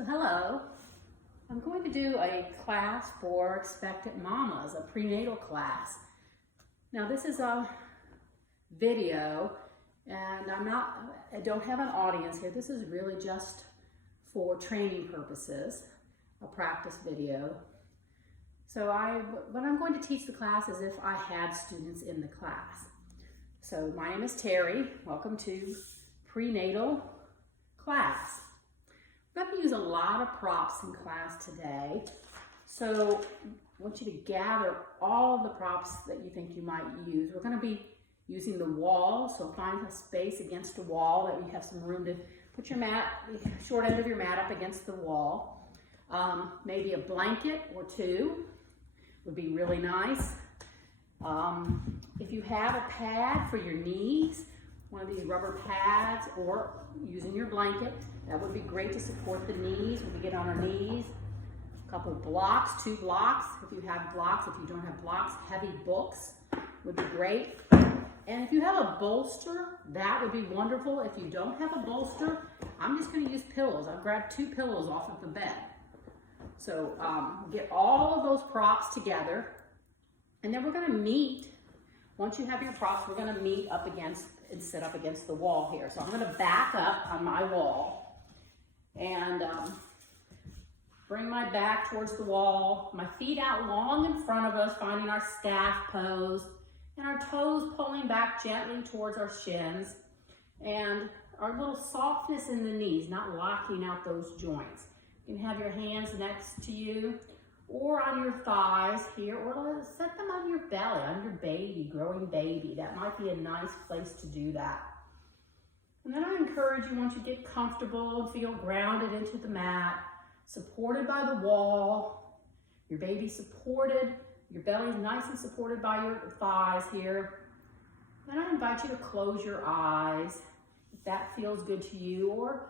So hello, I'm going to do a class for expectant mamas, a prenatal class. Now this is a video and I don't have an audience here. This is really just for training purposes, a practice video. So what I'm going to teach the class is if I had students in the class. So my name is Terry. Welcome to prenatal class. We're going to use a lot of props in class today. So I want you to gather all of the props that you think you might use. We're going to be using the wall, so find a space against the wall that you have some room to put your mat, short end of your mat up against the wall. Maybe a blanket or two would be really nice. If you have a pad for your knees, one of these rubber pads, or using your blanket, that would be great to support the knees when we get on our knees. A couple blocks, 2 blocks, if you have blocks. If you don't have blocks, heavy books would be great. And if you have a bolster, that would be wonderful. If you don't have a bolster, I'm just going to use pillows. I've grabbed 2 pillows off of the bed. So get all of those props together, and then we're going to meet. Once you have your props, we're going to meet up against and sit up against the wall here. So I'm going to back up on my wall and bring my back towards the wall, my feet out long in front of us, finding our staff pose, and our toes pulling back gently towards our shins, and our little softness in the knees, not locking out those joints. You can have your hands next to you or on your thighs here, or set them on your belly, on your baby, growing baby. That might be a nice place to do that. And then I encourage you, once you get comfortable and feel grounded into the mat, supported by the wall, your baby supported, your belly's nice and supported by your thighs here. Then I invite you to close your eyes, if that feels good to you, or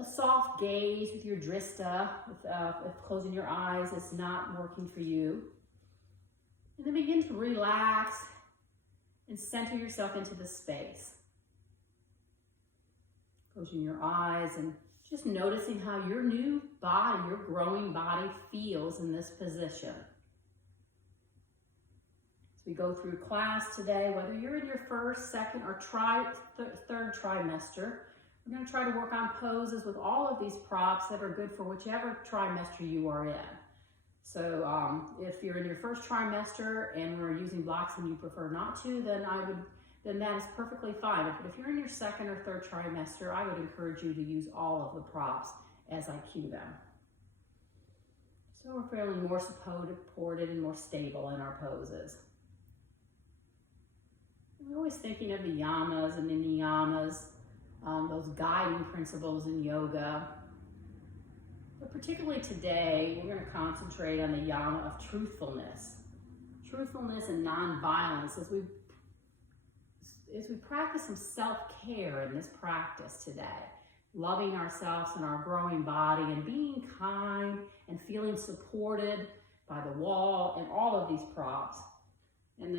a soft gaze with your drista, if closing your eyes is not working for you. And then begin to relax and center yourself into the space. Closing your eyes and just noticing how your new body, your growing body feels in this position. As we go through class today, whether you're in your first, second, or third trimester, we're going to try to work on poses with all of these props that are good for whichever trimester you are in. So if you're in your first trimester and we're using blocks and you prefer not to, then that is perfectly fine. But if you're in your second or third trimester, I would encourage you to use all of the props as I cue them. So we're feeling more supported and more stable in our poses. We're always thinking of the Yamas and the Niyamas, those guiding principles in yoga. But particularly today, we're going to concentrate on the Yama of truthfulness and nonviolence as we practice some self-care in this practice today, loving ourselves and our growing body and being kind and feeling supported by the wall and all of these props, and the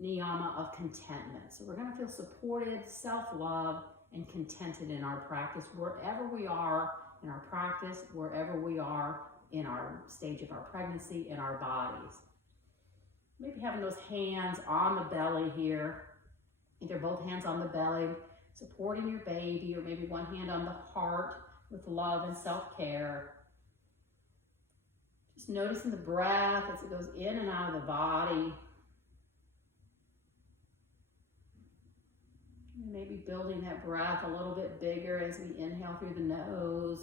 Niyama of contentment. So we're going to feel supported, self-love, and contented in our practice, wherever we are in our practice, wherever we are in our stage of our pregnancy, in our bodies. Maybe having those hands on the belly here, either both hands on the belly, supporting your baby, or maybe one hand on the heart with love and self-care. Just noticing the breath as it goes in and out of the body. Maybe building that breath a little bit bigger as we inhale through the nose.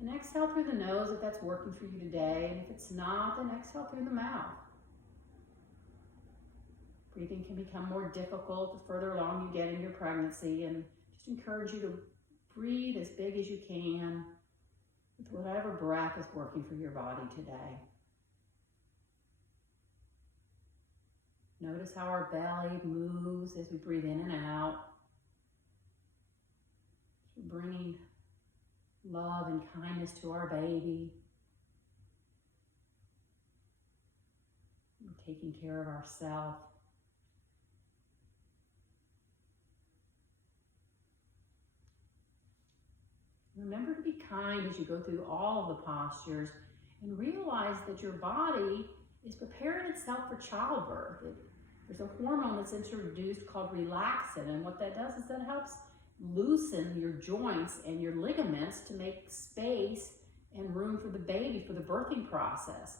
And exhale through the nose if that's working for you today. And if it's not, then exhale through the mouth. Breathing can become more difficult the further along you get in your pregnancy, and just encourage you to breathe as big as you can with whatever breath is working for your body today. Notice how our belly moves as we breathe in and out. We're bringing love and kindness to our baby. We're taking care of ourselves. Remember to be kind as you go through all of the postures and realize that your body is preparing itself for childbirth. There's a hormone that's introduced called relaxin, and what that does is that helps loosen your joints and your ligaments to make space and room for the baby, for the birthing process.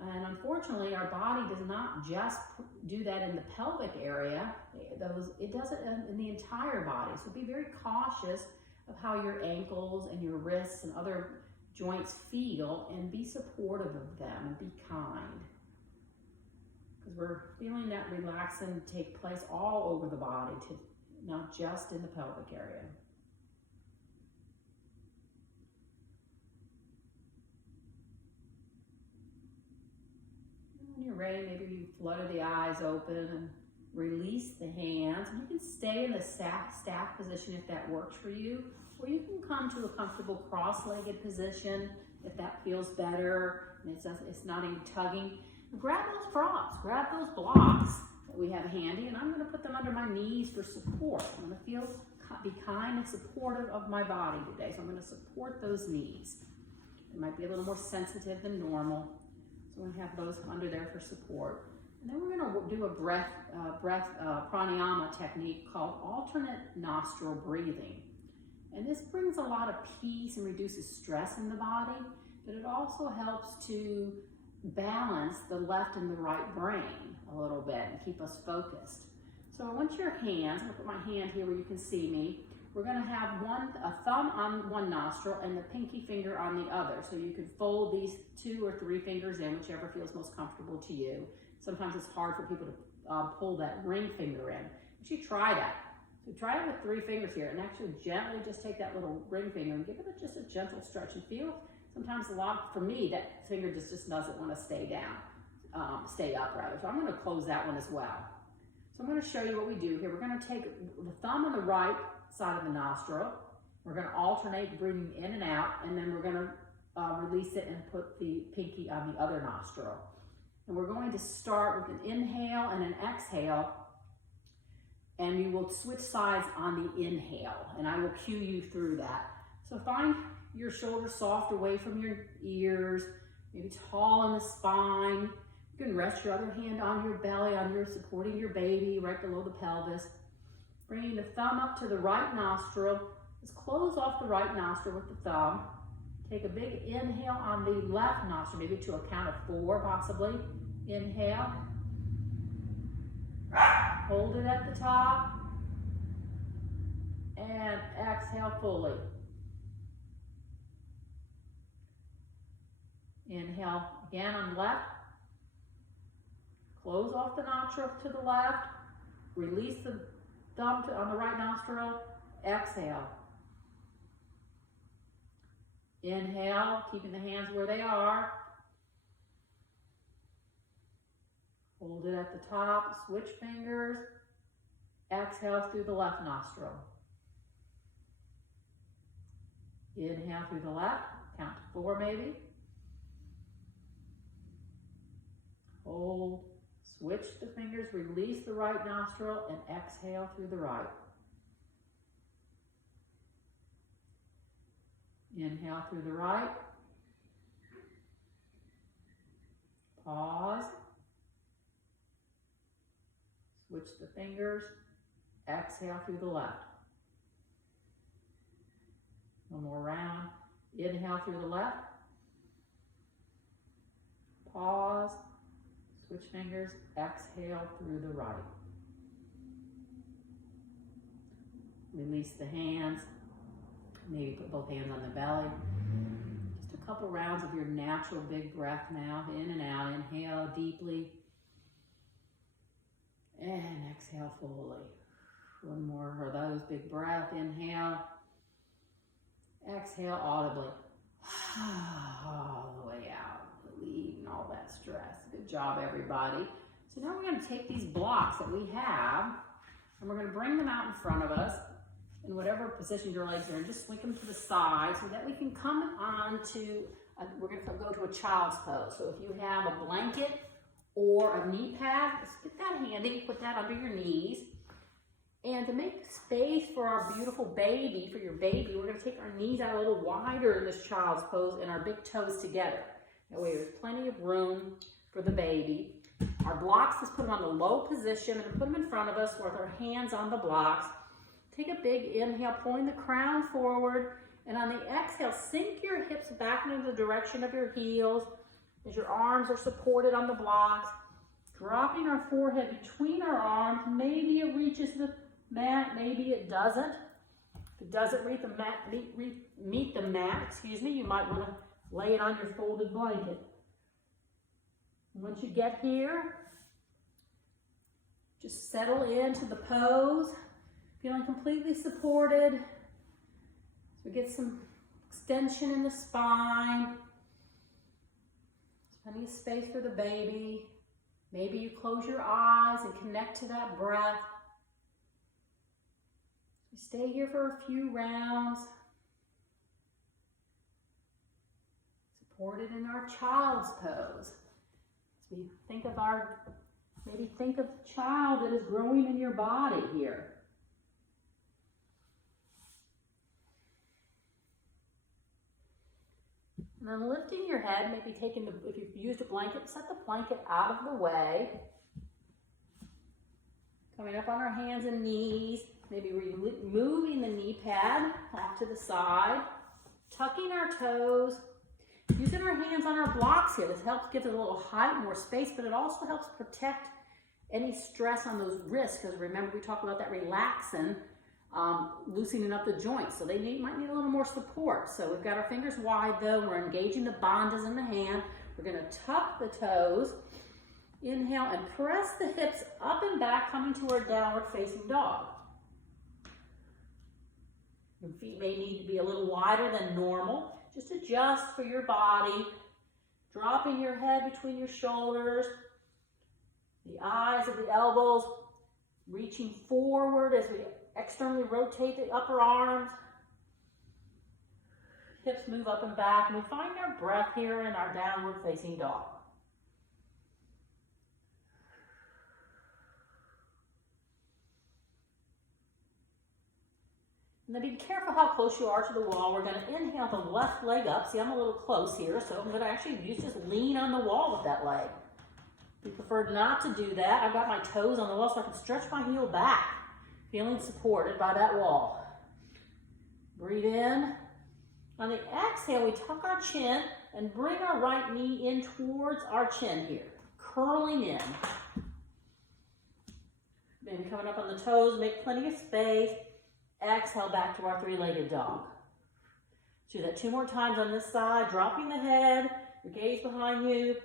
And unfortunately, our body does not just do that in the pelvic area. It does it in the entire body. So be very cautious of how your ankles and your wrists and other joints feel, and be supportive of them and be kind. Because we're feeling that relaxing take place all over the body, not just in the pelvic area. When you're ready, maybe you flutter the eyes open and release the hands. You can stay in the staff position if that works for you, or you can come to a comfortable cross-legged position if that feels better and it's not even tugging. Grab those props, grab those blocks that we have handy, and I'm going to put them under my knees for support. I'm going to be kind and supportive of my body today, so I'm going to support those knees. They might be a little more sensitive than normal, so I'm going to have those under there for support. And then we're going to do a breath pranayama technique called alternate nostril breathing. And this brings a lot of peace and reduces stress in the body, but it also helps to balance the left and the right brain a little bit and keep us focused. So I want your hands, I'm going to put my hand here where you can see me. We're going to have a thumb on one nostril and the pinky finger on the other. So you can fold these 2 or 3 fingers in, whichever feels most comfortable to you. Sometimes it's hard for people to pull that ring finger in. You should try that. So try it with 3 fingers here, and actually gently just take that little ring finger and give it just a gentle stretch. And feel sometimes for me, that finger just doesn't want to stay up rather. So I'm going to close that one as well. So I'm going to show you what we do here. We're going to take the thumb on the right side of the nostril. We're going to alternate breathing in and out, and then we're going to release it and put the pinky on the other nostril. And we're going to start with an inhale and an exhale, and we will switch sides on the inhale, and I will cue you through that. So find your shoulders soft away from your ears, maybe tall in the spine. You can rest your other hand on your belly, supporting your baby right below the pelvis. Bringing the thumb up to the right nostril. Just close off the right nostril with the thumb. Take a big inhale on the left nostril, maybe to a count of 4 possibly. Inhale. Hold it at the top. And exhale fully. Inhale again on the left. Close off the nostril to the left. Release the thumb on the right nostril. Exhale. Inhale, keeping the hands where they are. Hold it at the top, switch fingers. Exhale through the left nostril. Inhale through the left, count to 4 maybe. Hold, switch the fingers, release the right nostril, and exhale through the right. Inhale through the right. Pause. Switch the fingers. Exhale through the left. One more round. Inhale through the left. Pause. Switch fingers. Exhale through the right. Release the hands. Maybe put both hands on the belly. Just a couple rounds of your natural big breath now. In and out. Inhale deeply. And exhale fully. One more of those big breath. Inhale. Exhale audibly. All the way out. Relieving all that stress. Good job, everybody. So now we're going to take these blocks that we have, and we're going to bring them out in front of us in whatever position your legs are in. Just swing them to the side so that we can come on to, we're going to go to a child's pose. So if you have a blanket or a knee pad, just get that handy, put that under your knees. And to make space for our beautiful baby, for your baby, we're going to take our knees out a little wider in this child's pose and our big toes together. That way there's plenty of room for the baby. Our blocks, let's put them on the low position and put them in front of us with our hands on the blocks. Take a big inhale, pulling the crown forward. And on the exhale, sink your hips back into the direction of your heels as your arms are supported on the blocks. Dropping our forehead between our arms. Maybe it reaches the mat, maybe it doesn't. If it doesn't meet the mat, you might want to lay it on your folded blanket. Once you get here, just settle into the pose, feeling completely supported. So we get some extension in the spine. There's plenty of space for the baby. Maybe you close your eyes and connect to that breath. We stay here for a few rounds. Supported in our child's pose. So we think of maybe think of the child that is growing in your body here. And then lifting your head, maybe taking if you've used a blanket, set the blanket out of the way. Coming up on our hands and knees, maybe moving the knee pad off to the side, tucking our toes, using our hands on our blocks here. This helps give it a little height, more space, but it also helps protect any stress on those wrists, because remember we talked about that relaxing, loosening up the joints. So they might need a little more support. So we've got our fingers wide though. We're engaging the bandhas in the hand. We're going to tuck the toes. Inhale and press the hips up and back, coming to our downward facing dog. Your feet may need to be a little wider than normal. Just adjust for your body. Dropping your head between your shoulders. The eyes of the elbows reaching forward as we externally rotate the upper arms. Hips move up and back. And we find our breath here in our downward facing dog. And then be careful how close you are to the wall. We're going to inhale the left leg up. See, I'm a little close here, so I'm going to actually just lean on the wall with that leg. If you prefer not to do that, I've got my toes on the wall so I can stretch my heel back, feeling supported by that wall. Breathe in. On the exhale, we tuck our chin and bring our right knee in towards our chin here, curling in. Maybe coming up on the toes, make plenty of space. Exhale back to our three-legged dog. Do that 2 more times on this side, dropping the head, your gaze behind you.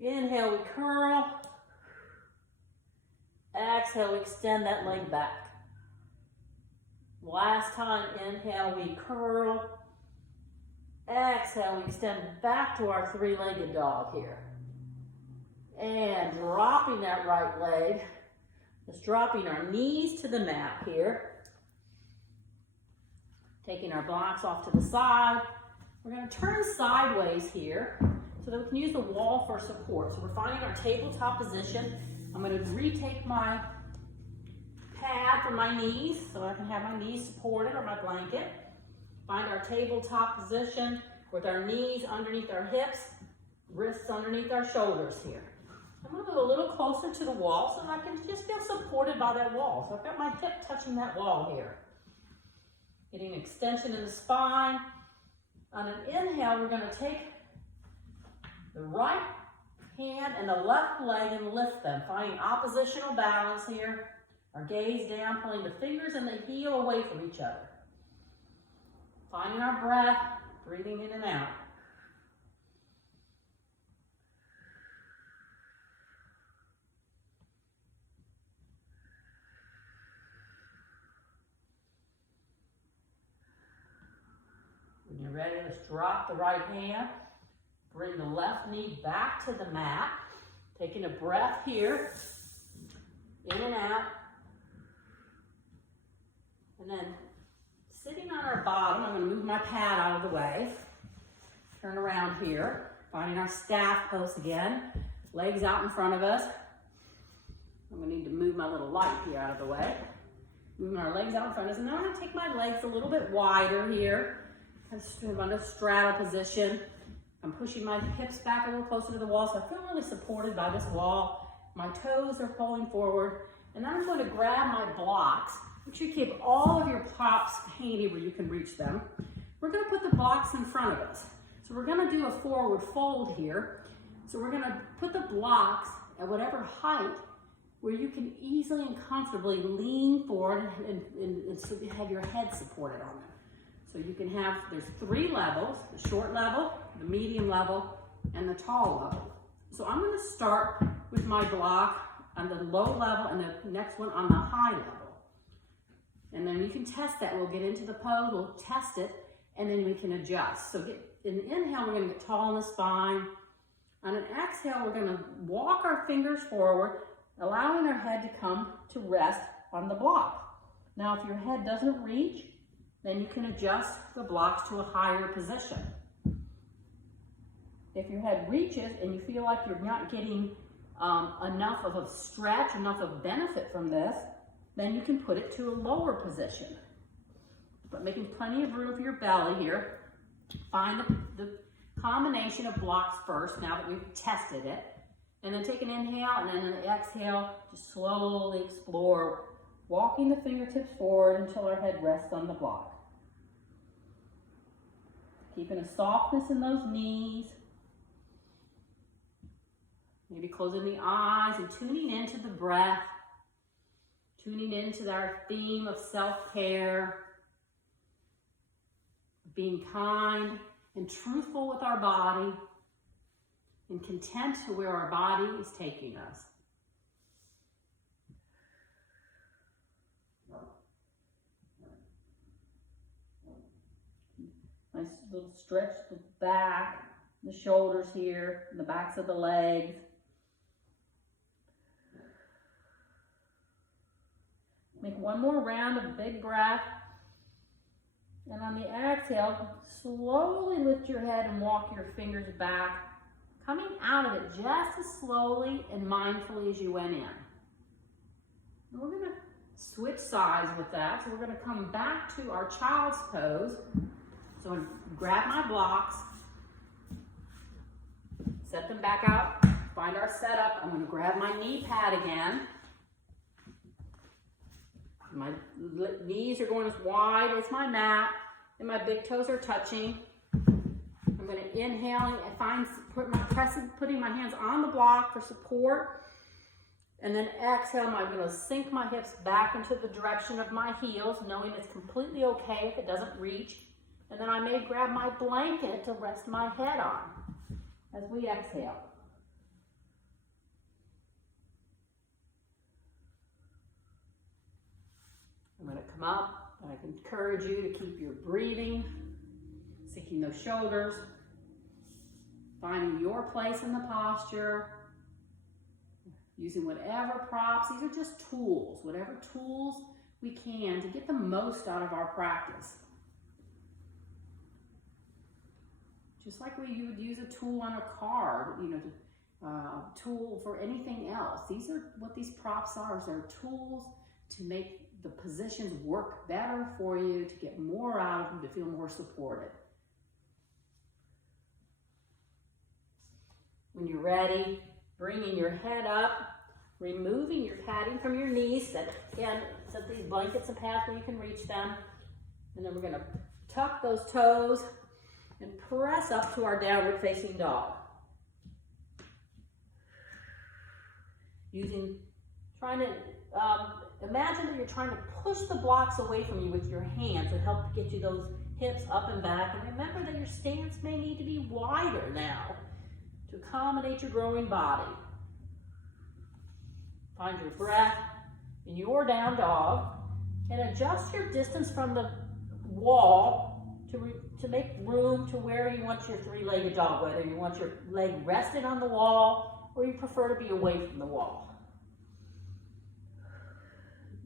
Inhale, we curl. Exhale, we extend that leg back. Last time, inhale, we curl. Exhale, we extend back to our three-legged dog here. And dropping that right leg. Just dropping our knees to the mat here. Taking our blocks off to the side. We're going to turn sideways here so that we can use the wall for support. So we're finding our tabletop position. I'm going to retake my pad for my knees so I can have my knees supported, or my blanket. Find our tabletop position with our knees underneath our hips, wrists underneath our shoulders here. I'm going to move a little closer to the wall so that I can just feel supported by that wall. So I've got my hip touching that wall here. Getting extension in the spine. On an inhale, we're going to take the right hand and the left leg and lift them, finding oppositional balance here. Our gaze down, pulling the fingers and the heel away from each other. Finding our breath, breathing in and out. When you're ready, let's drop the right hand. Bring the left knee back to the mat. Taking a breath here. In and out. And then sitting on our bottom, I'm going to move my pad out of the way. Turn around here. Finding our staff pose again. Legs out in front of us. I'm going to need to move my little light here out of the way. moving our legs out in front of us. And now I'm gonna take my legs a little bit wider here. I'm on a straddle position. I'm pushing my hips back a little closer to the wall, so I feel really supported by this wall. My toes are pulling forward. And then I'm going to grab my blocks. Make sure you keep all of your props handy where you can reach them. We're going to put the blocks in front of us. So we're going to do a forward fold here. So we're going to put the blocks at whatever height where you can easily and comfortably lean forward and have your head supported on them. So you can have, there's 3 levels, the short level, the medium level, and the tall level. So I'm going to start with my block on the low level and the next one on the high level. And then we can test that. We'll get into the pose, we'll test it, and then we can adjust. So in the inhale, we're going to get tall in the spine. On an exhale, we're going to walk our fingers forward, allowing our head to come to rest on the block. Now, if your head doesn't reach, then you can adjust the blocks to a higher position. If your head reaches and you feel like you're not getting enough of a stretch, enough of benefit from this, then you can put it to a lower position. But making plenty of room for your belly here. Find the combination of blocks first, now that we've tested it. And then take an inhale, and then an exhale, just slowly explore, walking the fingertips forward until our head rests on the block. Keeping a softness in those knees. Maybe closing the eyes and tuning into the breath, tuning into our theme of self-care, being kind and truthful with our body, and content to where our body is taking us. Nice little stretch the back, the shoulders here, the backs of the legs. Make one more round of big breath. And on the exhale, slowly lift your head and walk your fingers back, coming out of it just as slowly and mindfully as you went in. And we're going to switch sides with that. So we're going to come back to our child's pose. So I'm going to grab my blocks, set them back out, find our setup. I'm going to grab my knee pad again. My knees are going as wide as my mat, and my big toes are touching. I'm going to inhale and putting my hands on the block for support, and then exhale. I'm going to sink my hips back into the direction of my heels, knowing it's completely okay if it doesn't reach. And then I may grab my blanket to rest my head on as we exhale. I'm going to come up, and I can encourage you to keep your breathing, sinking those shoulders, finding your place in the posture, using whatever props. These are just tools, whatever tools we can to get the most out of our practice. Just like you would use a tool on a car, tool for anything else. These are what these props are. They're tools to make the positions work better for you, to get more out of them, to feel more supported. When you're ready, bringing your head up, removing your padding from your knees. Set these blankets and pads where you can reach them. And then we're going to tuck those toes and press up to our downward facing dog. Imagine that you're trying to push the blocks away from you with your hands to help get you those hips up and back. And remember that your stance may need to be wider now to accommodate your growing body. Find your breath in your down dog and adjust your distance from the wall to make room to where you want your three-legged dog, whether you want your leg rested on the wall or you prefer to be away from the wall.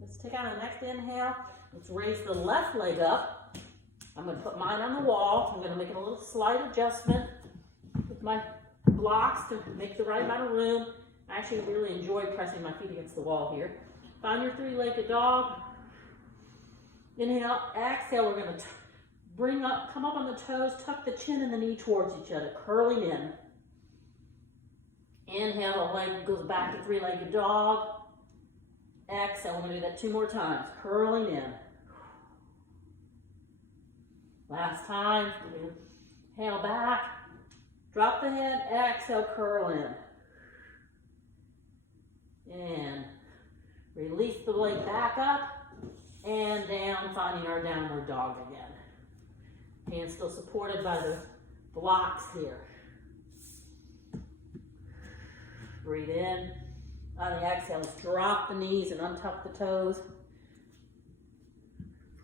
Let's take out the next inhale. Let's raise the left leg up. I'm going to put mine on the wall. I'm going to make a little slight adjustment with my blocks to make the right amount of room. I actually really enjoy pressing my feet against the wall here. Find your three-legged dog. Inhale, exhale, we're gonna come up on the toes, tuck the chin and the knee towards each other, curling in. Inhale, the leg goes back to three-legged dog. Exhale, we're gonna do that 2 more times, curling in. Last time, inhale back, drop the head, exhale, curl in. And release the leg back up and down, finding our downward dog again. Hands still supported by the blocks here. Breathe in. On the exhale, let's drop the knees and untuck the toes.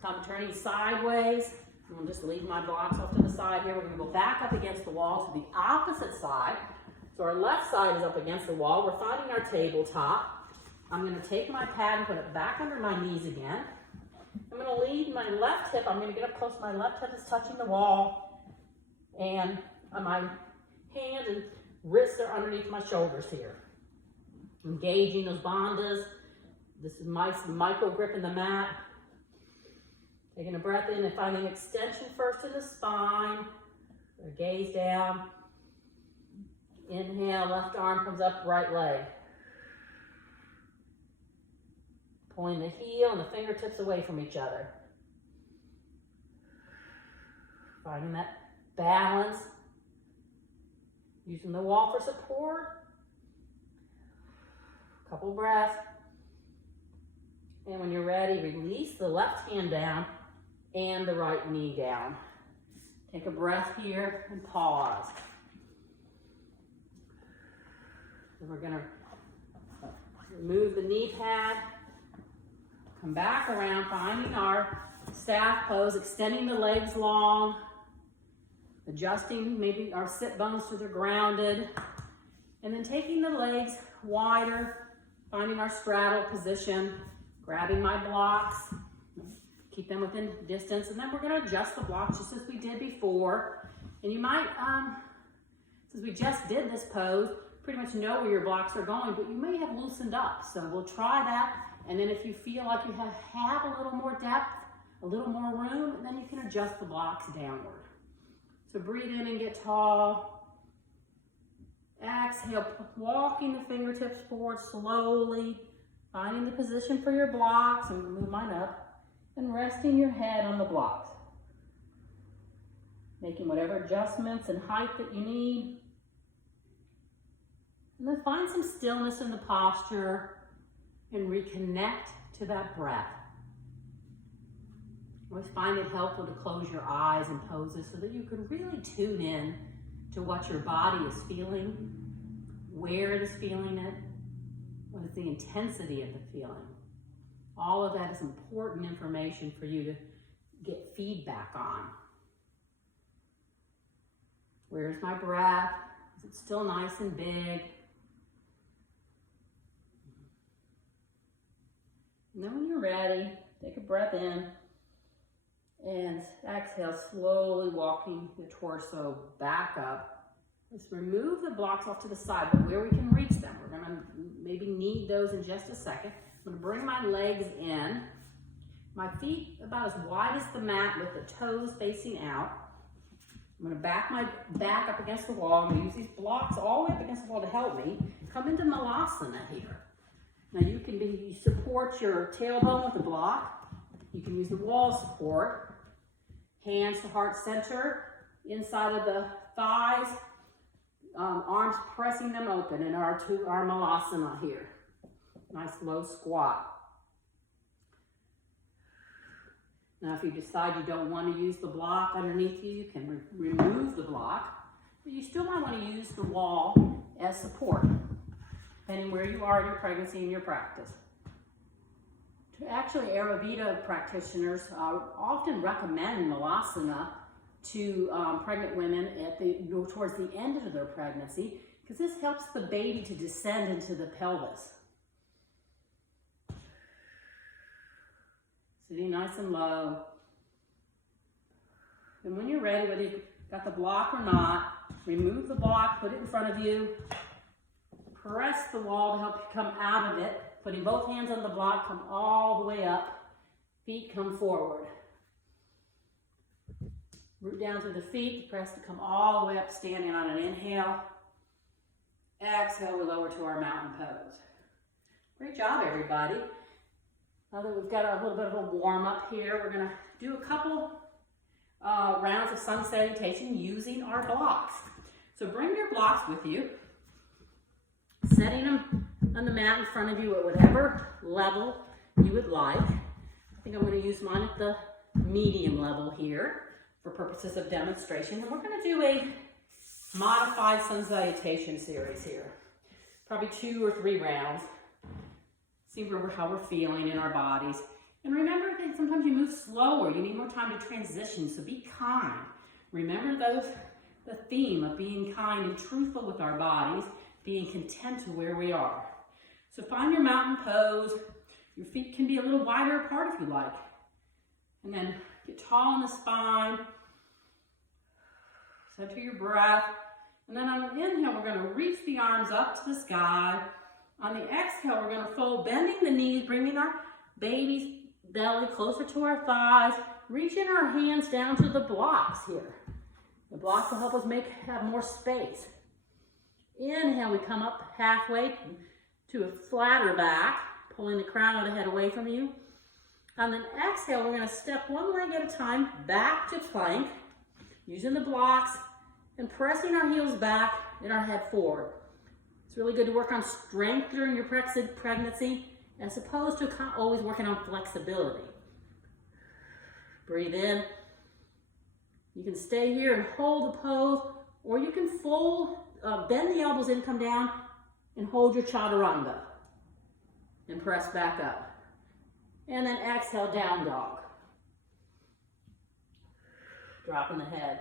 Come turning sideways. I'm gonna just leave my blocks off to the side here. We're gonna go back up against the wall to the opposite side. So our left side is up against the wall. We're finding our tabletop. I'm gonna take my pad and put it back under my knees again. I'm gonna lead my left hip. I'm gonna get up close. My left hip is touching the wall. And my hand and wrists are underneath my shoulders here. Engaging those bandhas. This is my micro grip in the mat. Taking a breath in and finding extension first in the spine. Gaze down. Inhale, left arm comes up, right leg. Pulling the heel and the fingertips away from each other. Finding that balance. Using the wall for support. Couple breaths. And when you're ready, release the left hand down and the right knee down. Take a breath here and pause. And we're gonna remove the knee pad, come back around, finding our staff pose, extending the legs long, adjusting maybe our sit bones so they're grounded, and then taking the legs wider, finding our straddle position, grabbing my blocks, keep them within distance, and then we're gonna adjust the blocks just as we did before. And you might, since we just did this pose, pretty much know where your blocks are going, but you may have loosened up. So we'll try that. And then if you feel like you have a little more depth, a little more room, then you can adjust the blocks downward. So breathe in and get tall. Exhale, walking the fingertips forward slowly, finding the position for your blocks, and move mine up, and resting your head on the blocks. Making whatever adjustments and height that you need. And then find some stillness in the posture and reconnect to that breath. I always find it helpful to close your eyes in poses so that you can really tune in to what your body is feeling, where it is feeling it, what is the intensity of the feeling. All of that is important information for you to get feedback on. Where's my breath? Is it still nice and big? And then when you're ready, take a breath in and exhale, slowly walking the torso back up. Let's remove the blocks off to the side, but where we can reach them. We're gonna maybe need those in just a second. I'm gonna bring my legs in, my feet about as wide as the mat with the toes facing out. I'm gonna back my back up against the wall. I'm gonna use these blocks all the way up against the wall to help me. Come into Malasana here. Now you can support your tailbone with the block. You can use the wall support. Hands to heart center, inside of the thighs, arms pressing them open in our Malasana here. Nice low squat. Now if you decide you don't want to use the block underneath you, you can remove the block, but you still might want to use the wall as support, depending where you are in your pregnancy and your practice. Actually, Ayurveda practitioners often recommend Malasana to pregnant women towards the end of their pregnancy, because this helps the baby to descend into the pelvis. Sitting nice and low. And when you're ready, whether you've got the block or not, remove the block, put it in front of you, press the wall to help you come out of it, putting both hands on the block, come all the way up, Feet come forward. Root down through the feet, press to come all the way up, standing on an inhale. Exhale, we lower to our mountain pose. Great job, everybody. Now that we've got a little bit of a warm up here, we're gonna do a couple rounds of sun salutation using our blocks. So bring your blocks with you, setting them on the mat in front of you at whatever level you would like. I think I'm gonna use mine at the medium level here for purposes of demonstration. And we're gonna do a modified sun salutation series here. Probably 2 or 3 rounds. See how we're feeling in our bodies. And remember that sometimes you move slower. You need more time to transition, so be kind. Remember the theme of being kind and truthful with our bodies, being content to where we are. So find your mountain pose. Your feet can be a little wider apart if you like. And then get tall in the spine. Center your breath. And then on the inhale, we're going to reach the arms up to the sky. On the exhale, we're going to fold, bending the knees, bringing our baby's belly closer to our thighs, reaching our hands down to the blocks here. The blocks will help us have more space. Inhale, we come up halfway to a flatter back, pulling the crown of the head away from you. On the exhale, we're going to step one leg at a time back to plank, using the blocks and pressing our heels back and our head forward. It's really good to work on strength during your pregnancy as opposed to always working on flexibility. Breathe in. You can stay here and hold the pose, or you can fold, bend the elbows in, come down, and hold your chaturanga. And press back up. And then exhale, down dog. Dropping the head.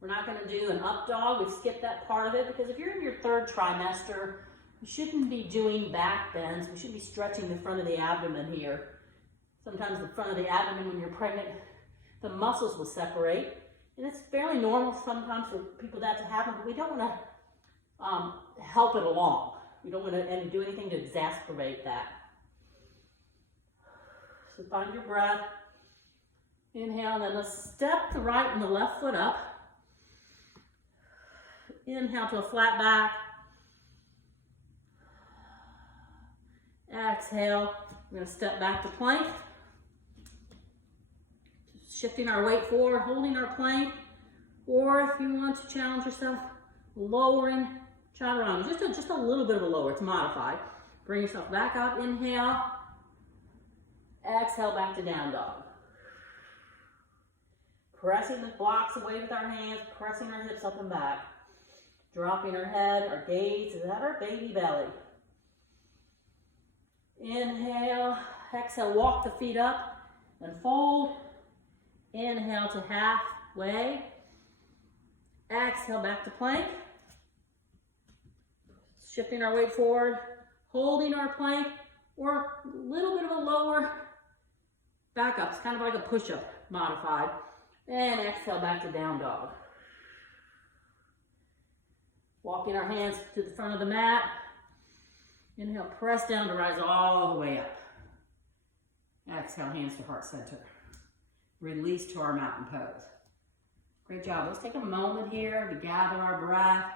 We're not going to do an up dog. We've skipped that part of it because if you're in your 3rd trimester, you shouldn't be doing back bends. We should be stretching the front of the abdomen here. Sometimes the front of the abdomen when you're pregnant, the muscles will separate. And it's fairly normal sometimes for people that to happen, but we don't want to help it along. We don't want to do anything to exacerbate that. So find your breath. Inhale, and then let's step the right and the left foot up. Inhale to a flat back. Exhale, we're going to step back to plank. Shifting our weight forward, holding our plank. Or if you want to challenge yourself, lowering chaturanga. Just a little bit of a lower, it's modified. Bring yourself back up, inhale. Exhale, back to down dog. Pressing the blocks away with our hands, pressing our hips up and back. Dropping our head, our gaze is at our baby belly. Inhale, exhale, walk the feet up and fold. Inhale to halfway. Exhale, back to plank. Shifting our weight forward, holding our plank, or a little bit of a lower back up. It's kind of like a push-up modified. And exhale, back to down dog. Walking our hands to the front of the mat. Inhale, press down to rise all the way up. Exhale, hands to heart center. Release to our mountain pose. Great job. Let's take a moment here to gather our breath.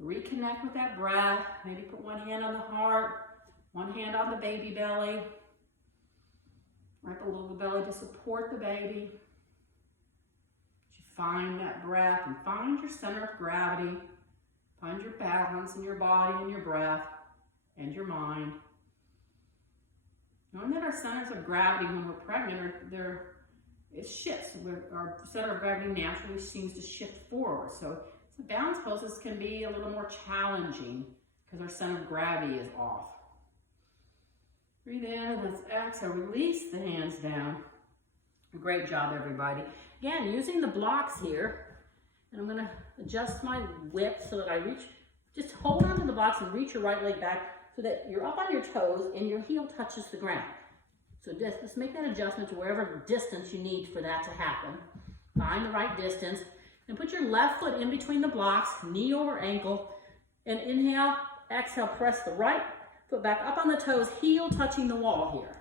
Reconnect with that breath. Maybe put one hand on the heart, one hand on the baby belly. Right below the belly to support the baby. Find that breath and find your center of gravity. Find your balance in your body and your breath and your mind. Knowing that our centers of gravity when we're pregnant, it shifts. Our center of gravity naturally seems to shift forward. So balance poses can be a little more challenging because our center of gravity is off. Breathe in and let's exhale. Release the hands down. Great job, everybody. Again, using the blocks here, and I'm going to adjust my width so that I reach. Just hold on to the blocks and reach your right leg back so that you're up on your toes and your heel touches the ground. So just make that adjustment to wherever distance you need for that to happen. Find the right distance and put your left foot in between the blocks, knee over ankle, and inhale, exhale, press the right foot back up on the toes, heel touching the wall here.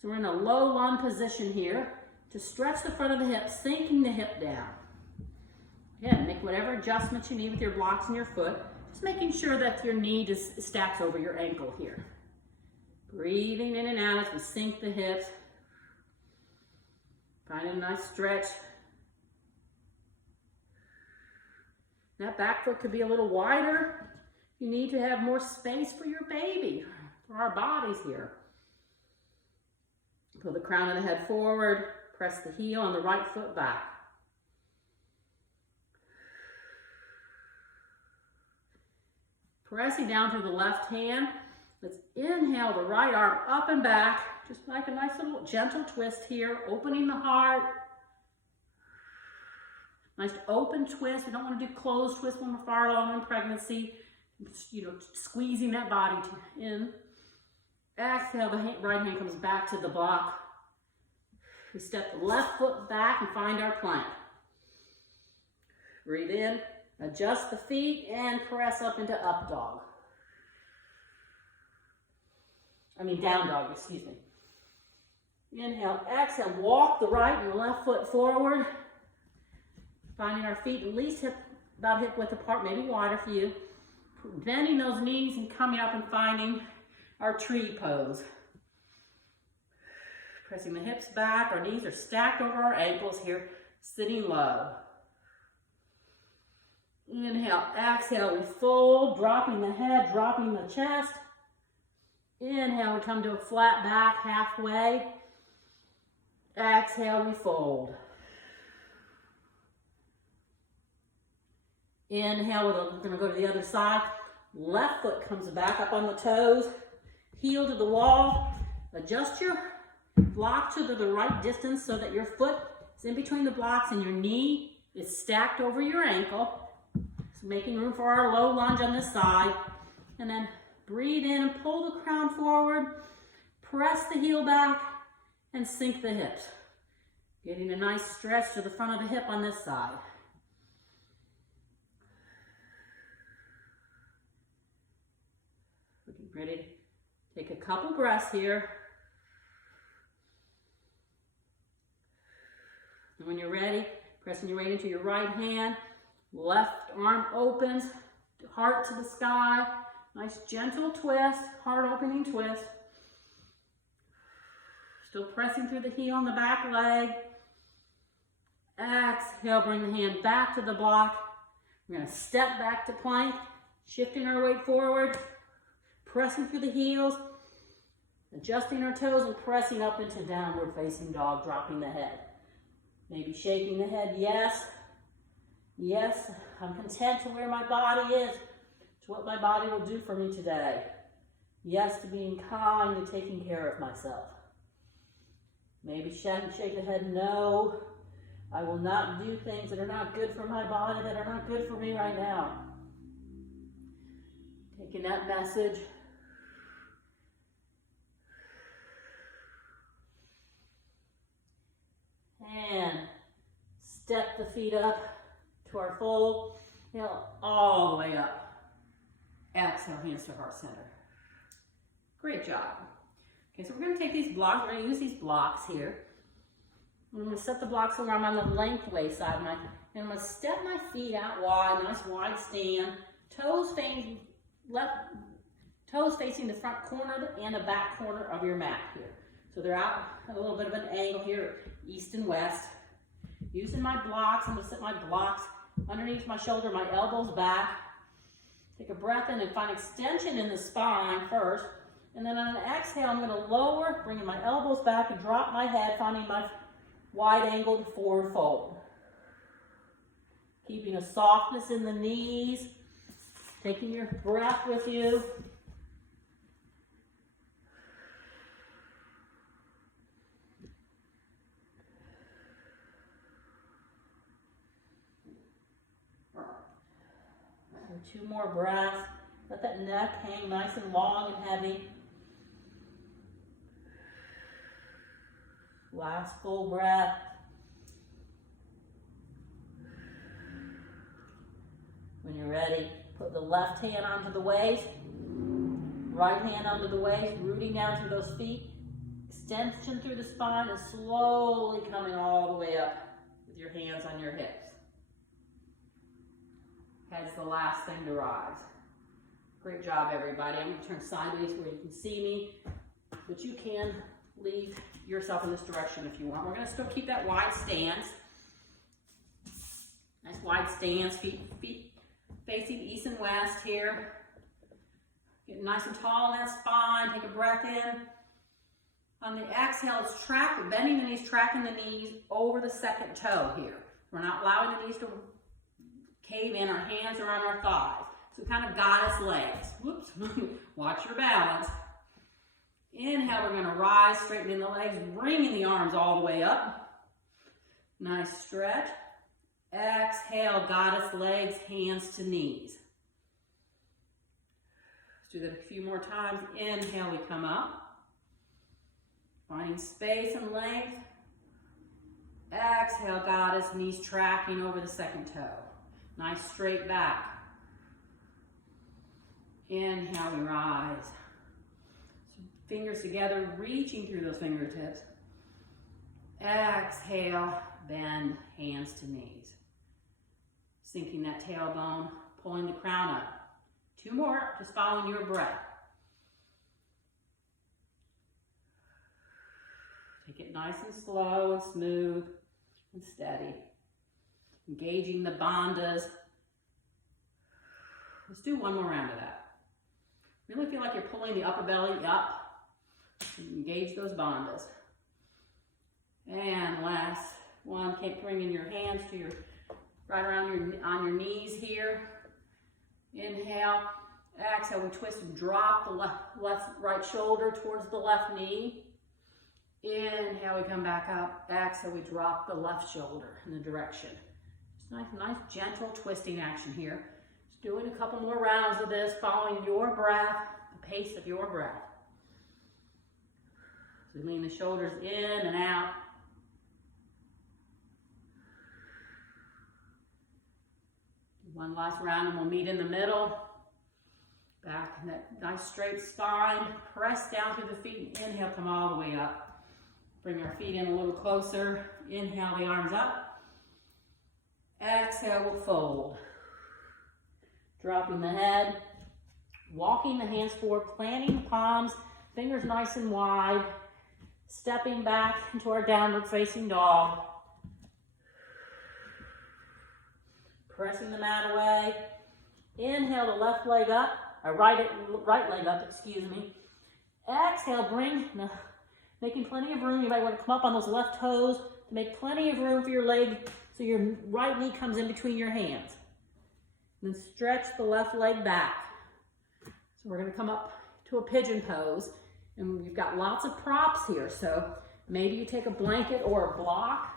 So we're in a low lunge position here to stretch the front of the hip, sinking the hip down. Again, make whatever adjustments you need with your blocks and your foot, just making sure that your knee just stacks over your ankle here. Breathing in and out as we sink the hips. Find a nice stretch. That back foot could be a little wider. You need to have more space for your baby, for our bodies here. Pull the crown of the head forward, press the heel on the right foot back. Pressing down through the left hand. Let's inhale the right arm up and back, just like a nice little gentle twist here, opening the heart. Nice open twist. We don't want to do closed twist when we're far along in pregnancy. Squeezing that body in. Exhale, the right hand comes back to the block. We step the left foot back and find our plank. Breathe in, adjust the feet, and press up into up dog. Down dog, excuse me. Inhale, exhale, walk the right and the left foot forward. Finding our feet at least about hip width apart, maybe wider for you. Bending those knees and coming up and finding our tree pose. Pressing the hips back, our knees are stacked over our ankles here, sitting low. Inhale, exhale, we fold, dropping the head, dropping the chest. Inhale, we come to a flat back halfway. Exhale, we fold. Inhale, we're going to go to the other side. Left foot comes back up on the toes. Heel to the wall. Adjust your block to the right distance so that your foot is in between the blocks and your knee is stacked over your ankle. So making room for our low lunge on this side. And then breathe in and pull the crown forward. Press the heel back and sink the hips. Getting a nice stretch to the front of the hip on this side. Looking ready. Take a couple breaths here. And when you're ready, pressing your weight into your right hand. Left arm opens, heart to the sky. Nice gentle twist, heart opening twist. Still pressing through the heel on the back leg. Exhale, bring the hand back to the block. We're going to step back to plank, shifting our weight forward, pressing through the heels, adjusting our toes and pressing up into downward facing dog, dropping the head. Maybe shaking the head, yes. Yes, I'm content to where my body is, to what my body will do for me today. Yes, to being kind and taking care of myself. Maybe shake the head, no. I will not do things that are not good for my body, that are not good for me right now. Taking that message. And step the feet up to our fold. Inhale all the way up. Exhale, hands to heart center. Great job. Okay, so we're going to take these blocks. We're going to use these blocks here. I'm going to set the blocks so I'm on the lengthway side. And I'm going to step my feet out wide, nice wide stand. Toes facing the front corner and the back corner of your mat here. So they're out at a little bit of an angle here, east and west. Using my blocks, I'm going to set my blocks underneath my shoulder, my elbows back. Take a breath in and find extension in the spine first. And then on an exhale, I'm going to lower, bringing my elbows back and drop my head, finding my wide angled forward fold. Keeping a softness in the knees. Taking your breath with you. Two more breaths. Let that neck hang nice and long and heavy. Last full breath. When you're ready, put the left hand onto the waist, right hand onto the waist, rooting down through those feet. extension through the spine and slowly coming all the way up with your hands on your hips. Head's the last thing to rise. Great job, everybody. I'm going to turn sideways where you can see me, but you can leave yourself in this direction if you want. We're going to still keep that wide stance. Nice wide stance, feet facing east and west here. Get nice and tall in that spine. Take a breath in. On the exhale, it's bending the knees, tracking the knees over the second toe here. We're not allowing the knees to cave in. Our hands are on our thighs. So kind of goddess legs. Whoops. Watch your balance. Inhale, we're going to rise, straightening the legs, bringing the arms all the way up. Nice stretch. Exhale, goddess legs, hands to knees. Let's do that a few more times. Inhale, we come up. Finding space and length. Exhale, goddess, knees tracking over the second toe. Nice straight back. Inhale, we rise. Fingers together, reaching through those fingertips. Exhale, bend, hands to knees. Sinking that tailbone, pulling the crown up. Two more, just following your breath. Take it nice and slow and smooth and steady. Engaging the bandhas. Let's do one more round of that. Really feel like you're pulling the upper belly up. Engage those bandhas. And last one, keep bringing your hands to your, right around on your knees here. Inhale, exhale, we twist and drop the right shoulder towards the left knee. Inhale, we come back up. Exhale, we drop the left shoulder in the direction. Just nice gentle twisting action here. Just doing a couple more rounds of this, following your breath, the pace of your breath. So lean the shoulders in and out. One last round and we'll meet in the middle. Back in that nice straight spine. Press down through the feet. Inhale, come all the way up. Bring our feet in a little closer. Inhale, the arms up. Exhale, we'll fold. Dropping the head. Walking the hands forward, planting the palms, fingers nice and wide. Stepping back into our downward facing dog. Pressing the mat away. Inhale, the left leg up, or right leg up, excuse me. Exhale, making plenty of room. You might want to come up on those left toes to make plenty of room for your leg so your right knee comes in between your hands. And then stretch the left leg back. So we're going to come up to a pigeon pose. And we've got lots of props here. So maybe you take a blanket or a block.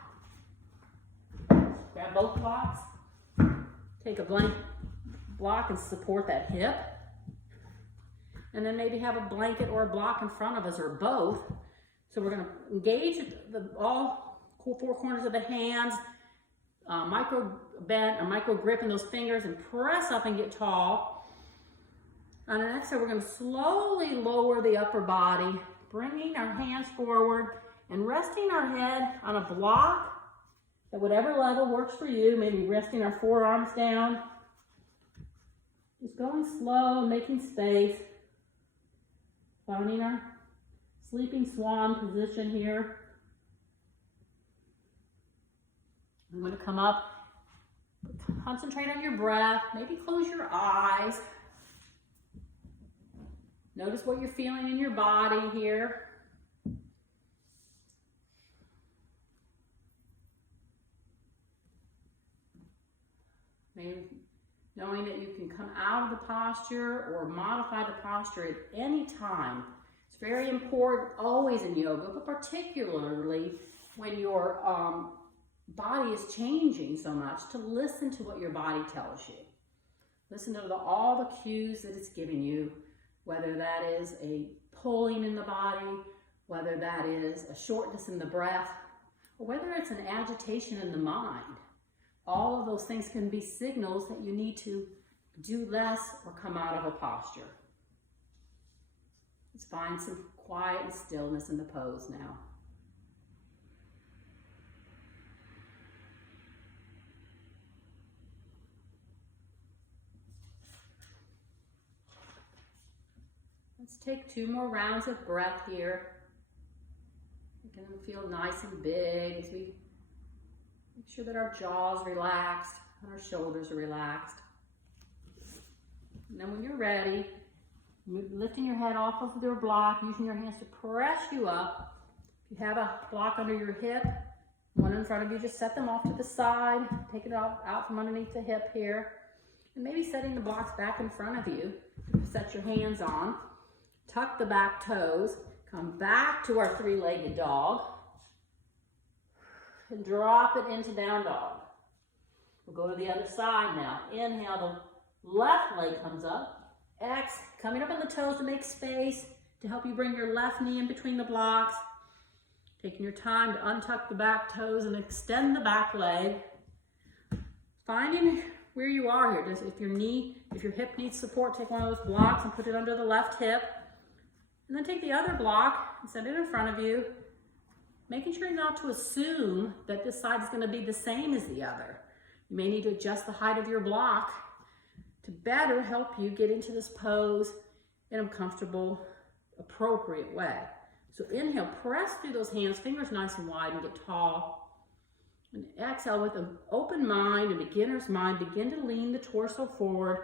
Grab both blocks. Take a block and support that hip. And then maybe have a blanket or a block in front of us or both. So we're going to engage all four corners of the hands, micro bend or micro grip in those fingers and press up and get tall. On an exhale, we're going to slowly lower the upper body, bringing our hands forward and resting our head on a block at whatever level works for you. Maybe resting our forearms down. Just going slow, making space. Finding our sleeping swan position here. I'm going to come up, concentrate on your breath, maybe close your eyes. Notice what you're feeling in your body here. Maybe knowing that you can come out of the posture or modify the posture at any time. It's very important always in yoga, but particularly when your body is changing so much, to listen to what your body tells you. Listen to all the cues that it's giving you, whether that is a pulling in the body, whether that is a shortness in the breath, or whether it's an agitation in the mind. All of those things can be signals that you need to do less or come out of a posture. Let's find some quiet and stillness in the pose now. Let's take 2 more rounds of breath here. Making them feel nice and big as we make sure that our jaw's relaxed and our shoulders are relaxed. And then when you're ready, lifting your head off of your block, using your hands to press you up. If you have a block under your hip, one in front of you, just set them off to the side. Take it out from underneath the hip here. And maybe setting the blocks back in front of you. Set your hands on. Tuck the back toes. Come back to our 3-legged dog. And drop it into down dog. We'll go to the other side now. Inhale, the left leg comes up. Exhale, coming up on the toes to make space to help you bring your left knee in between the blocks. Taking your time to untuck the back toes and extend the back leg. Finding where you are here. Just if your hip needs support, take one of those blocks and put it under the left hip. And then take the other block and set it in front of you. Making sure not to assume that this side is going to be the same as the other. You may need to adjust the height of your block to better help you get into this pose in a comfortable, appropriate way. So inhale, press through those hands, fingers nice and wide, and get tall. And exhale with an open mind, a beginner's mind, begin to lean the torso forward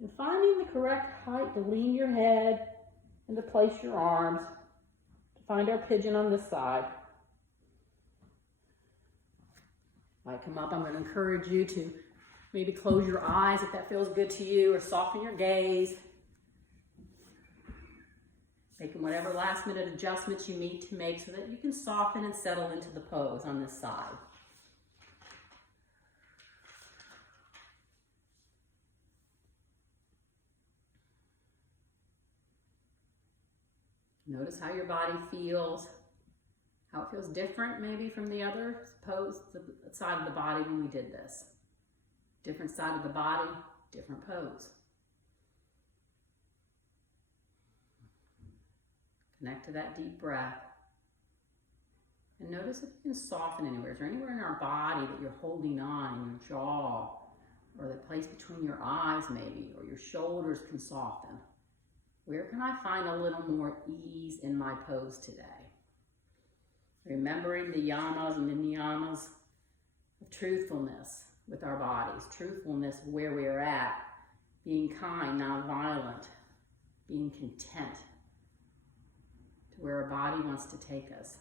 and finding the correct height to lean your head and to place your arms to find our pigeon on this side. When I come up, I'm going to encourage you to maybe close your eyes if that feels good to you, or soften your gaze. Making whatever last minute adjustments you need to make so that you can soften and settle into the pose on this side. Notice how your body feels, how it feels different maybe from the other pose, the side of the body when we did this. Different side of the body, different pose. Connect to that deep breath. And notice if you can soften anywhere. Is there anywhere in our body that you're holding on, in your jaw, or the place between your eyes maybe, or your shoulders can soften? Where can I find a little more ease in my pose today? Remembering the yamas and the niyamas of truthfulness with our bodies, truthfulness where we are at, being kind, not violent, being content to where our body wants to take us.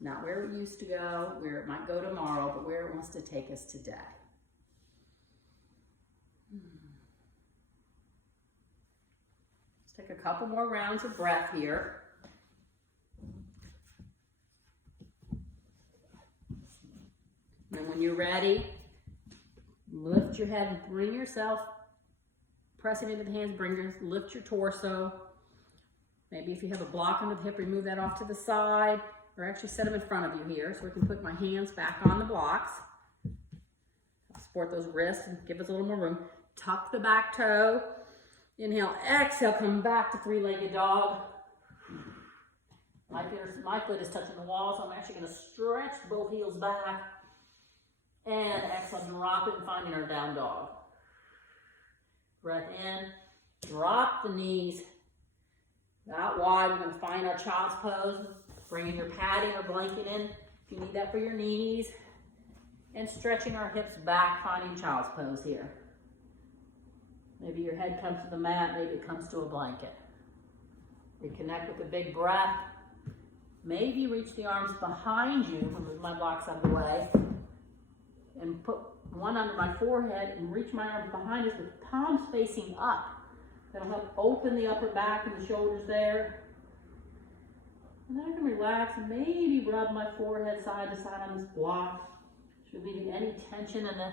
Not where it used to go, where it might go tomorrow, but where it wants to take us today. Take a couple more rounds of breath here. And then when you're ready, lift your head and bring yourself, pressing into the hands, lift your torso. Maybe if you have a block under the hip, remove that off to the side, or actually set them in front of you here so I can put my hands back on the blocks. Support those wrists and give us a little more room. Tuck the back toe. Inhale, exhale, come back to 3-legged dog. My foot is touching the wall, so I'm actually going to stretch both heels back. And exhale, drop it and finding our down dog. Breath in, drop the knees. Out wide, we're going to find our child's pose. Bringing your padding or blanket in if you need that for your knees. And stretching our hips back, finding child's pose here. Maybe your head comes to the mat, maybe it comes to a blanket. Reconnect with a big breath. Maybe reach the arms behind you, move my blocks out of the way, and put one under my forehead and reach my arms behind us with palms facing up. That'll help open the upper back and the shoulders there. And then I can relax and maybe rub my forehead side to side on this block. Just relieving any tension in the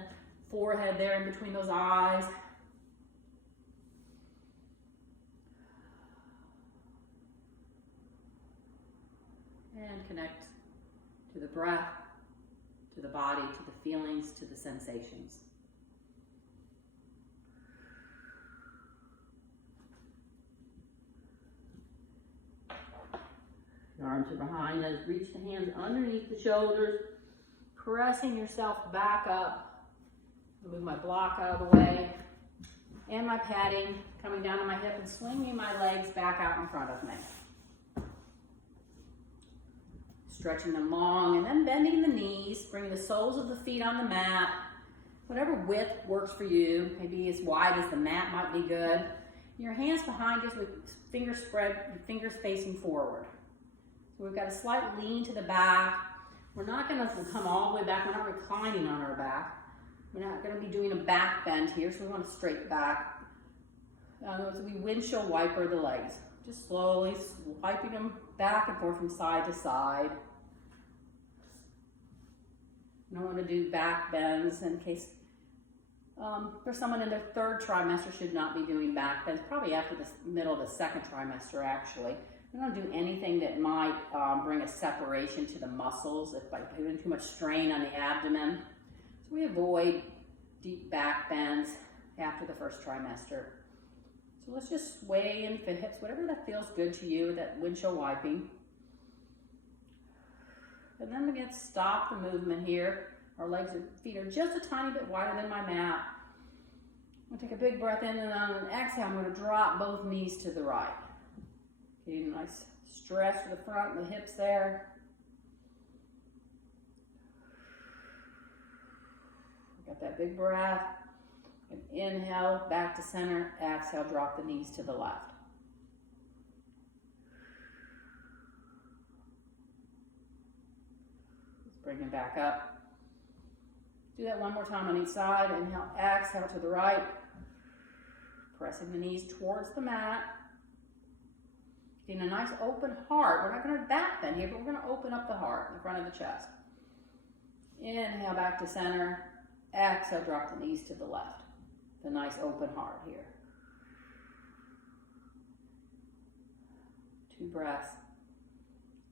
forehead there in between those eyes. And connect to the breath, to the body, to the feelings, to the sensations. Your arms are behind us. Reach the hands underneath the shoulders, pressing yourself back up. Move my block out of the way. And my padding coming down to my hip and swinging my legs back out in front of me. Stretching them long and then bending the knees, bringing the soles of the feet on the mat. Whatever width works for you, maybe as wide as the mat might be good. Your hands behind us with fingers spread, fingers facing forward. So we've got a slight lean to the back. We're not going to come all the way back. We're not reclining on our back. We're not going to be doing a back bend here, so we want a straight back. So we windshield wiper the legs. Just slowly wiping them back and forth from side to side. You don't want to do back bends in case for someone in their third trimester should not be doing back bends, probably after the middle of the second trimester actually. We don't do anything that might bring a separation to the muscles if by putting too much strain on the abdomen. So we avoid deep back bends after the first trimester. So let's just sway in the hips, whatever that feels good to you, that windshield wiping. And then we get stop the movement here. Our legs and feet are just a tiny bit wider than my mat. I'm gonna take a big breath in, and on an exhale, I'm gonna drop both knees to the right. Getting a nice stretch to the front and the hips there. Got that big breath. And inhale, back to center. Exhale, drop the knees to the left. Let's bring them back up. Do that one more time on each side. Inhale, exhale to the right. Pressing the knees towards the mat. Getting a nice open heart. We're not going to back bend here, but we're going to open up the heart in the front of the chest. Inhale, back to center. Exhale, drop the knees to the left. The nice open heart here. 2 breaths.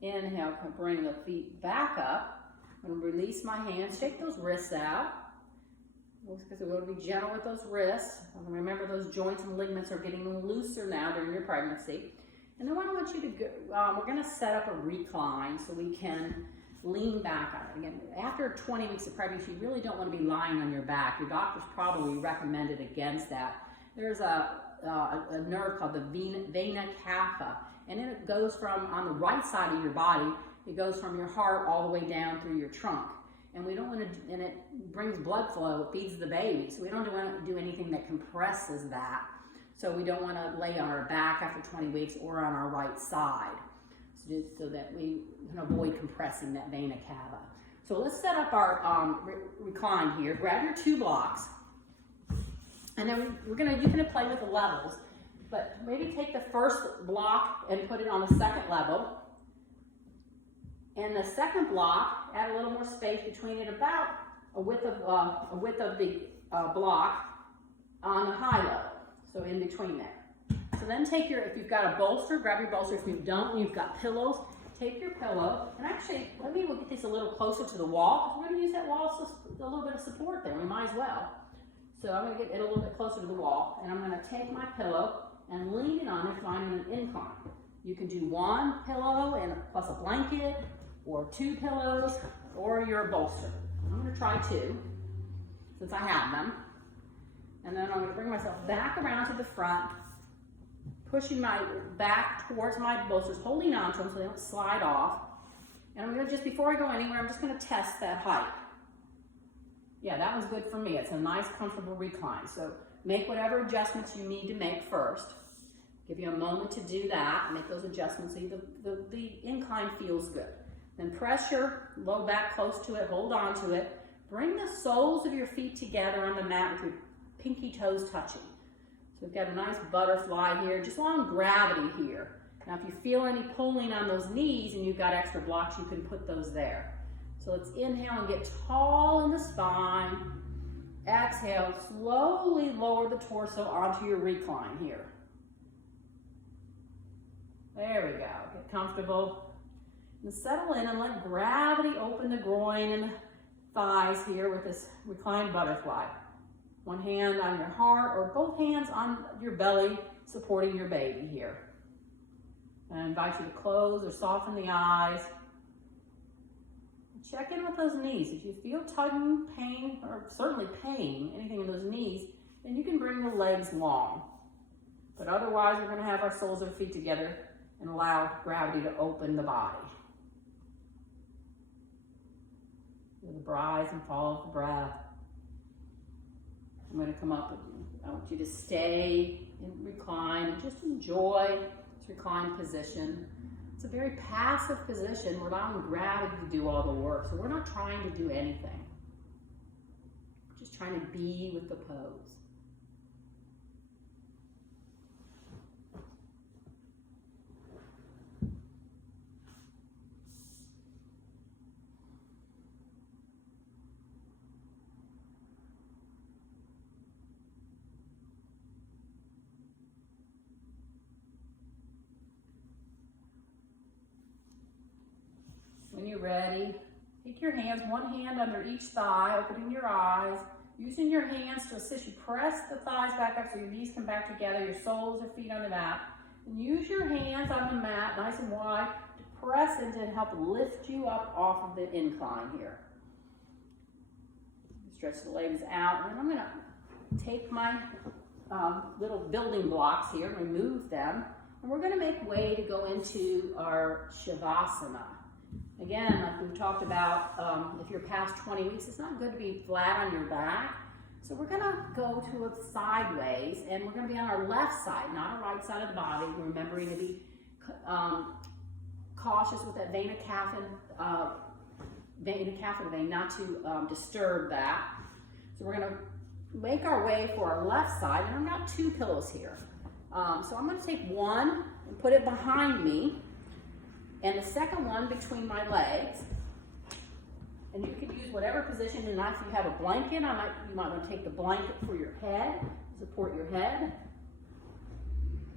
Inhale, bring the feet back up. I'm going to release my hands. Shake those wrists out. Because we're going to be gentle with those wrists. And remember, those joints and ligaments are getting looser now during your pregnancy. And then what I want you to go, we're going to set up a recline so we can lean back on it. Again, after 20 weeks of pregnancy, you really don't want to be lying on your back. Your doctor's probably recommended against that. There's a nerve called the vena cava, and it goes from, on the right side of your body, it goes from your heart all the way down through your trunk. And we don't want to, and it brings blood flow, it feeds the baby. So we don't want to do anything that compresses that. So we don't want to lay on our back after 20 weeks or on our right side. So that we can avoid compressing that vena cava. So let's set up our recline here. Grab your 2 blocks, and then you can play with the levels, but maybe take the first block and put it on the second level, and the second block, add a little more space between it, about a width of the block on the high level. So in between there. So then take if you've got a bolster, grab your bolster. If you don't, you've got pillows, take your pillow. And actually, we'll get this a little closer to the wall. We're going to use that wall as a little bit of support there. We might as well. So I'm going to get it a little bit closer to the wall. And I'm going to take my pillow and lean it on it, finding an incline. You can do 1 pillow and plus a blanket, or 2 pillows, or your bolster. I'm going to try 2, since I have them. And then I'm going to bring myself back around to the front, pushing my back towards my bolsters, holding on to them so they don't slide off. And I'm going to just, before I go anywhere, I'm just going to test that height. Yeah, that was good for me. It's a nice, comfortable recline. So make whatever adjustments you need to make first. Give you a moment to do that, make those adjustments so the incline feels good. Then press your low back close to it, hold on to it. Bring the soles of your feet together on the mat with your pinky toes touching. So we've got a nice butterfly here, just along gravity here. Now if you feel any pulling on those knees and you've got extra blocks, you can put those there. So let's inhale and get tall in the spine. Exhale, slowly lower the torso onto your recline here. There we go, get comfortable. And settle in and let gravity open the groin and the thighs here with this reclined butterfly. One hand on your heart or both hands on your belly, supporting your baby here. And I invite you to close or soften the eyes. Check in with those knees. If you feel tugging, pain, or certainly pain, anything in those knees, then you can bring the legs long. But otherwise, we're going to have our soles of our feet together and allow gravity to open the body. With the rise and fall of the breath. I'm going to come up with you. I want you to stay and recline and just enjoy this reclined position. It's a very passive position. We're allowing gravity to do all the work. So we're not trying to do anything. We're just trying to be with the pose. When you're ready, take your hands, one hand under each thigh, opening your eyes, using your hands to assist you. Press the thighs back up so your knees come back together, your soles or feet on the mat. And use your hands on the mat, nice and wide, to press into and help lift you up off of the incline here. Stretch the legs out, and then I'm going to take my little building blocks here, remove them, and we're going to make way to go into our Shavasana. Again, like we've talked about, if you're past 20 weeks, it's not good to be flat on your back. So we're gonna go to a sideways, and we're gonna be on our left side, not our right side of the body. Remembering to be cautious with that vena cava vein, not to disturb that. So we're gonna make our way for our left side, and I've got two pillows here. So I'm gonna take one and put it behind me, and the second one between my legs. And you can use whatever position. And if you have a blanket, you might want to take the blanket for your head, support your head.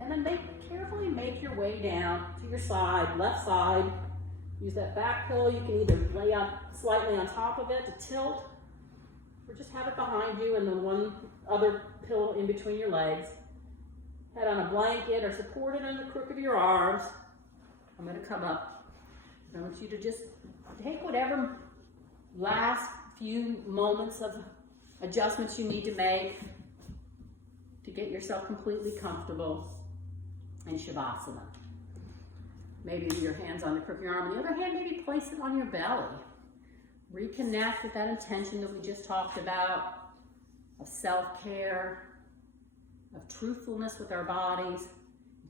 And then carefully make your way down to your side, left side. Use that back pillow. You can either lay up slightly on top of it to tilt, or just have it behind you and then one other pillow in between your legs. Head on a blanket or support it on the crook of your arms. I'm going to come up. I want you to just take whatever last few moments of adjustments you need to make to get yourself completely comfortable in Shavasana. Maybe your hands on the crook of your arm. On the other hand, maybe place it on your belly. Reconnect with that intention that we just talked about of self-care, of truthfulness with our bodies,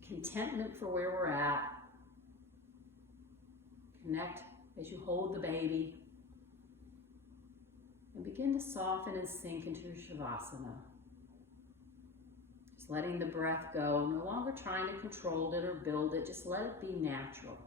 contentment for where we're at. Connect as you hold the baby. And begin to soften and sink into your Shavasana. Just letting the breath go, no longer trying to control it or build it, just let it be natural.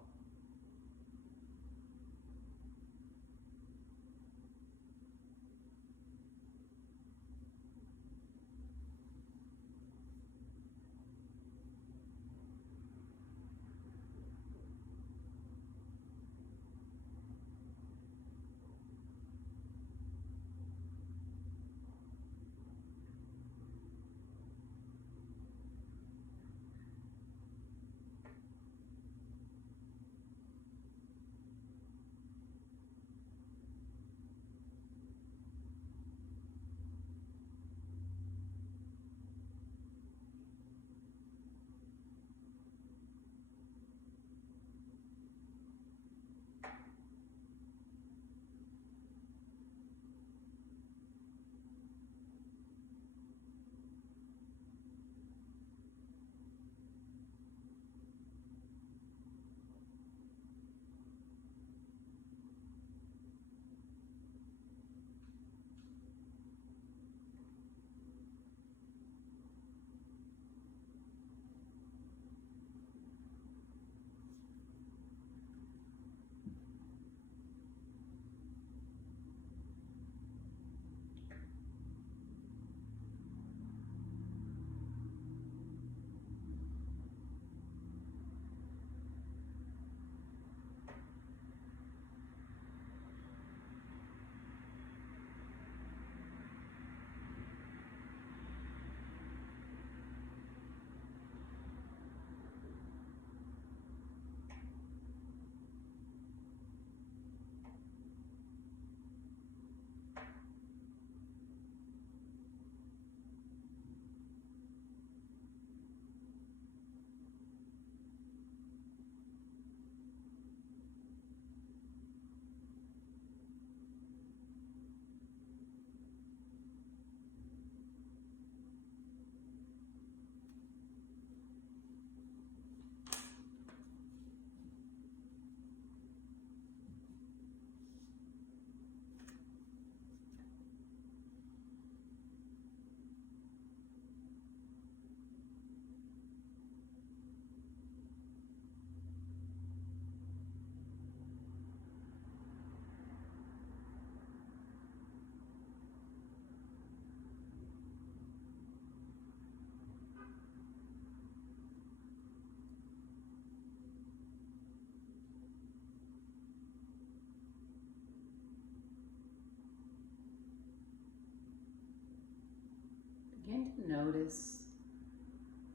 Begin to notice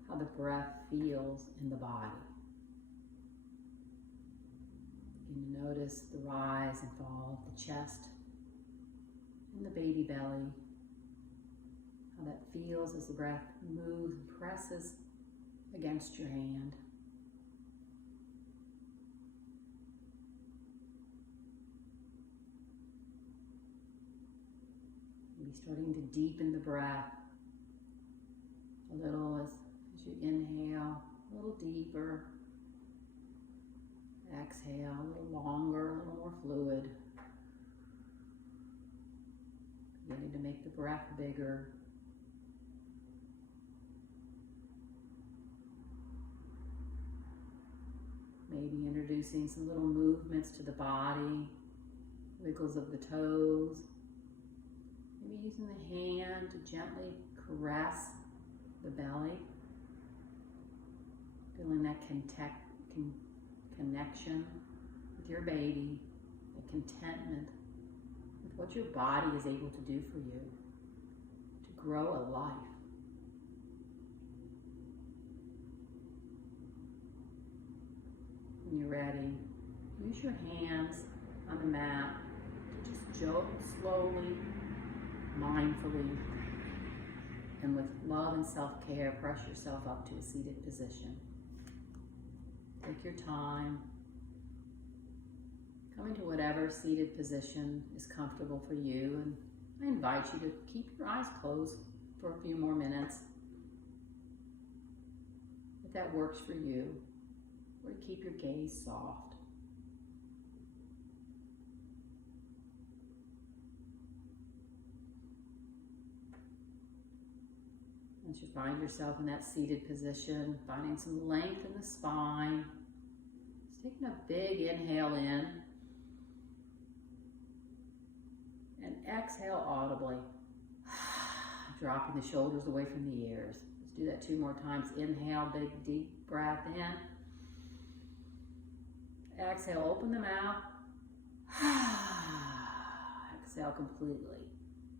how the breath feels in the body. Begin to notice the rise and fall of the chest and the baby belly. How that feels as the breath moves and presses against your hand. Maybe starting to deepen the breath a little as you inhale, a little deeper. Exhale, a little longer, a little more fluid. Beginning to make the breath bigger. Maybe introducing some little movements to the body, wiggles of the toes. Maybe using the hand to gently caress the belly. Feeling that connection with your baby, the contentment with what your body is able to do for you, to grow a life. When you're ready, use your hands on the mat to just slowly, mindfully, and with love and self-care, press yourself up to a seated position. Take your time. Come into whatever seated position is comfortable for you, and I invite you to keep your eyes closed for a few more minutes, if that works for you, or to keep your gaze soft. Once you find yourself in that seated position, finding some length in the spine, just taking a big inhale in, and exhale audibly, dropping the shoulders away from the ears. Let's do that 2 more times. Inhale, big deep breath in. Exhale, open the mouth. Exhale completely,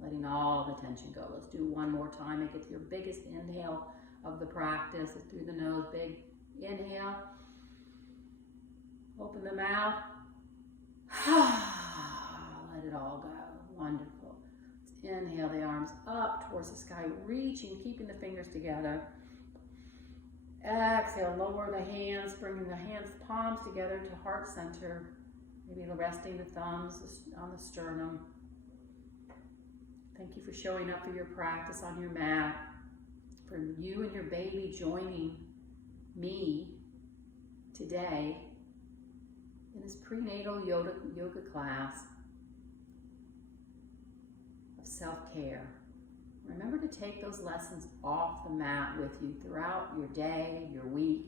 letting all the tension go. Let's do 1 more time. Make it your biggest inhale of the practice. It's through the nose, big inhale. Open the mouth. Let it all go. Wonderful. Let's inhale the arms up towards the sky, reaching, keeping the fingers together. Exhale, lower the hands, bringing the hands, palms together to heart center. Maybe resting the thumbs on the sternum. Thank you for showing up for your practice on your mat, for you and your baby joining me today in this prenatal yoga class of self-care. Remember to take those lessons off the mat with you throughout your day, your week,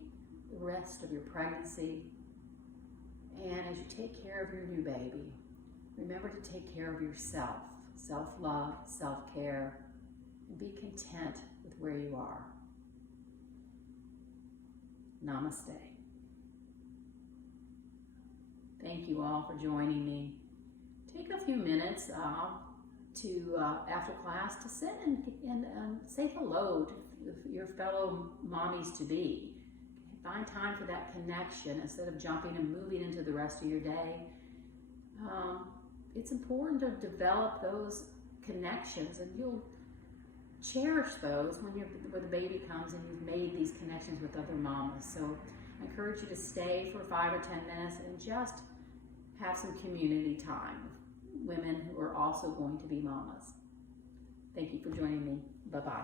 the rest of your pregnancy. And as you take care of your new baby, remember to take care of yourself, self-love, self-care, and be content with where you are. Namaste. Thank you all for joining me. Take a few minutes after class to sit and say hello to your fellow mommies to be. Find time for that connection instead of jumping and moving into the rest of your day. It's important to develop those connections, and you'll cherish those when the baby comes and you've made these connections with other mamas. So I encourage you to stay for 5 or 10 minutes and just have some community time with women who are also going to be mamas. Thank you for joining me. Bye-bye.